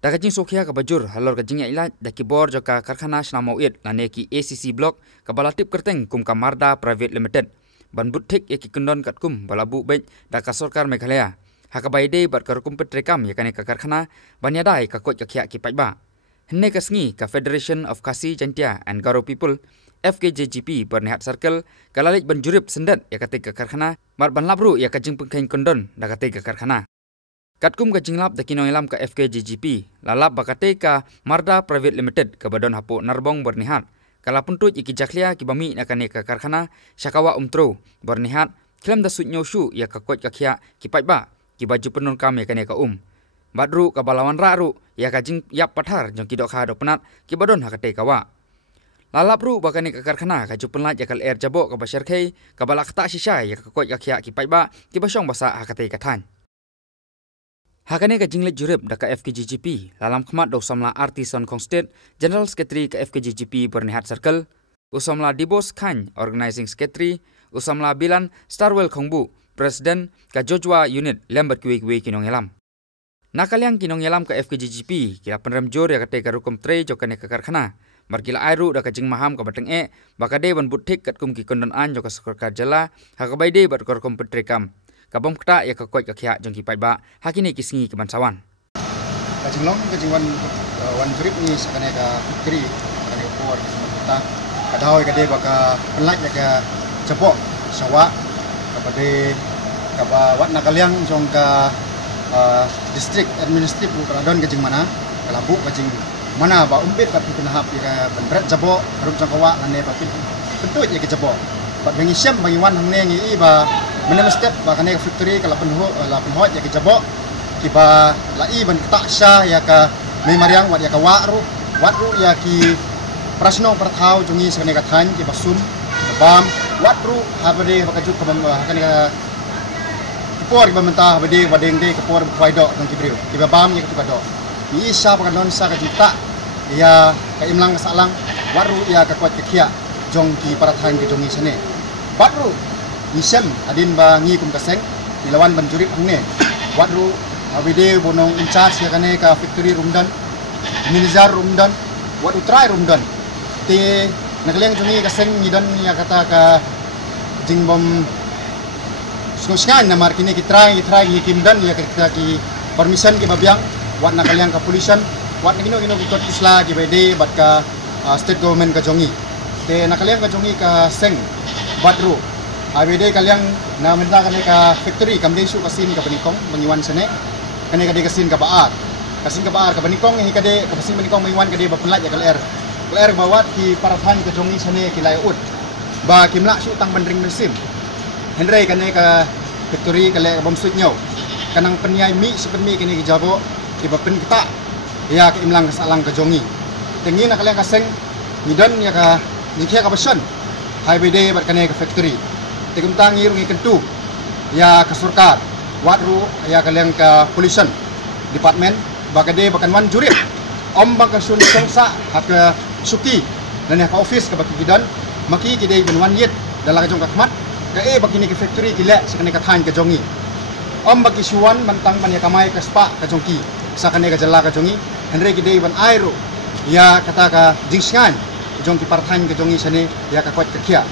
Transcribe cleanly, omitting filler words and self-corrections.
Dakajing Sokhia ka bajur halor kajing ya ilat daki bor joka karkhana Snamauit lane ki ACC Block ka balatip kerteng kum ka Marda Private Limited ban butik ya ki kendon kat kum balabu bet daka Sarkar Meghalaya hakabaide bat karkum petrekam ya kane ka karkhana banyadai ka kot ka ki paiba henne ka sngi ka Federation of Khasi Jantia and Garo People FKJGP bernihat circle kalalik banjurip sendat ya kate ka karkhana mar ban labru ya kajing pengkain kendon daka te ka karkhana Katkum ka jinglap da kinoilam ka FKJGP, lalap bakate ka Marda Private Limited ka badon hapo Narbong bernihat. Kala puntut iki jaklia ki bami na kane ka karkhana Syakawa Umtro bernihat kilam da sutnyo shu ya ka kot ka khia ki paiba ki baju penun kam ya kane ka Badru ka balawan raru ya ka jing yap pathar jong ki dok ha do penat ki badon hakate kawa. Lalap ru bakane ka karkhana ka jupenlat ya kal air jabo ka basyarkhei ka balak ta shisha ya ka kot ka khia ki paiba ki basyong basa hakate ka than. Hakane ka jinglet jurip daka FKJGP lalam khmat do samla artisan Kongsted General Secretary ka FKJGP bernihat circle usamla Dibos Khan Organizing Secretary usamla Bilan Starwell Khongbu President ka Jojwa Unit Lambert Kuwe kinong elam Nakaliang kinong elam ka FKJGP kila penrem jor ya kate ka rukum tre jokane ka karkhana margila airu daka jing maham ka bateng bakade ban butik kat kum ki kondon an joka Sarkar jala hakabaide bat korkom petrekam kabom kta ya ka kot ka khia jong ki paiba hakini kisngi ke bansawan kajinglong kajingwan wan trip ni sakane ka fikri sakane por ta kadhaw ka de baka penlaj ya ka cepok sawa kapade ka wat nakaliang jong ka district administrative Peradon kajing mana kalabu kajing mana ba umbit ka pinahap ya benbret jabo harum jangkawa ane pa pentut ya ke jabo pat bengi syam bengi wan hangne ngi ba mana step ba kane factory kala penhot ya ke jabo kiba lai ban tak sya ya ka memariang wat ya ka waru ya ki prasno perthau jungi sakane ka than ki basum bam watru habade bakaju ka kane ka por ba mentah habade wadeng de ka por faido tong kibriu kiba bam ya ka do ni sya pa non sa ka juta ya ka imlang ka salang waru ya ka kwat khia jong ki parathan ke jongi sane watru Nisem adin ba ngi kum kaseng dilawan banjurip hangne wadru abide bonong in charge ya kane ka factory rumdan manager rumdan wadu try rumdan te nagleng jungi kaseng ngidan ya kata ka jingbom snoskan na markini ki try ngi kimdan ya kita ki permission ki babyang wat nakaleng ka pollution wat ngino ki kot isla ki bede bat ka state government ka jongi te nakaleng ka jongi ka seng wadru Abide kaliang na menta kane ka factory kamde su kasin ka panikong mangiwan sane kane kade kasin ka baar ka panikong hi kade kasin panikong mangiwan kade ba penlat ya kal air bawat ki parathan ka jongi sane ki layut ba kimla su tang bandring mesim henry kane ka factory kale bom sutnyo kanang penyai mi sepermi kane ki jabo ki ba pen kita ya ka imlang ka salang ka jongi tengi na kaliang kaseng midan ya ka nikhia ka basan habide bat kane ka factory Tikum tangir ngi kentu ya ka Sarkar wadru ya kaliang ka pollution department bakade bakan wan jurip bang ka sun songsa hak suki dan ka office ka bakidan maki kide benwan yet dalam ka jong ka khmat ka bakini ka factory kile sakane ka than ka jongi baki suwan bantang ban ya kamai ka spa ka jongki sakane ka jalla ka jongi henre kide ban airu ya kata ka jingsngan jongki parthan ka jongi sane ya ka kwat ka khia